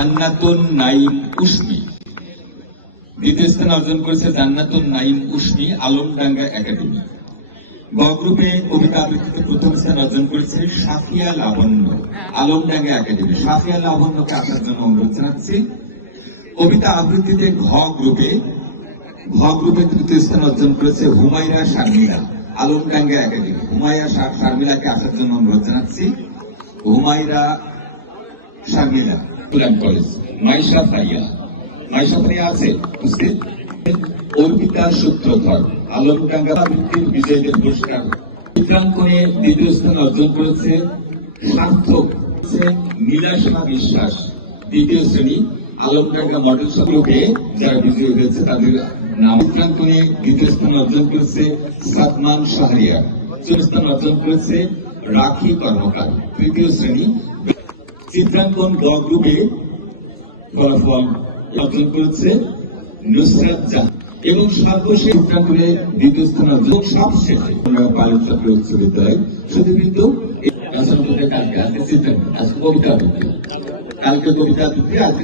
জান্নাতুন নাইম উসমি। দ্বিতীয় স্থান অর্জন করেছে জান্নাতুন নাইম উসমি আলমডাঙ্গা একাডেমি। গ গ্রুপে কবিতা আবৃত্তিতে প্রথম স্থান অর্জন করেছে সাফিয়া লাবণ্য আলমডাঙ্গা একাডেমি। সাফিয়া লাবণ্যকে আসার জন্য অনুরোধ জানাচ্ছি। কবিতা আবৃত্তিতে ঘ গ্রুপে তৃতীয় স্থান অর্জন করেছে হুমায়রা শারমিলা আলমডাঙ্গা একাডেমি। হুমায়রা শারমিলাকে আসার জন্য অনুরোধ জানাচ্ছি। হুমায়রা শারমিলা কলেজ। মাইশা ফারিয়া আছে উপস্থিত। অর্পিতা সূত্রধর আলমডাঙ্গা আবৃত্তির বিজয়ীদের পুরস্কার। চিত্রাঙ্কনে দ্বিতীয় স্থান অর্জন করেছে সার্থক নীলাশা বিশ্বাস দ্বিতীয় শ্রেণী আলমডাঙ্গা মডেল গ্রুপে যারা বিজয়ী হয়েছে তাদের নাম। চিত্রাঙ্কনে দ্বিতীয় স্থান অর্জন করেছে সাদমান শাহরিয়া। তৃতীয় স্থান অর্জন করেছে রাখি কর্মকার তৃতীয় শ্রেণী। চিত্রাঙ্কন গ গ্রুপে ফলাফল অর্জন করেছে নুসরাত জাহান এবং সর্বশেষ চিত্রাঙ্কনে দ্বিতীয় স্থান অর্জন। সবশেষে পাইলট ছাত্র উচ্চ বিদ্যালয় শুধুবৃন্দ কালকে কবিতা আবৃত্তি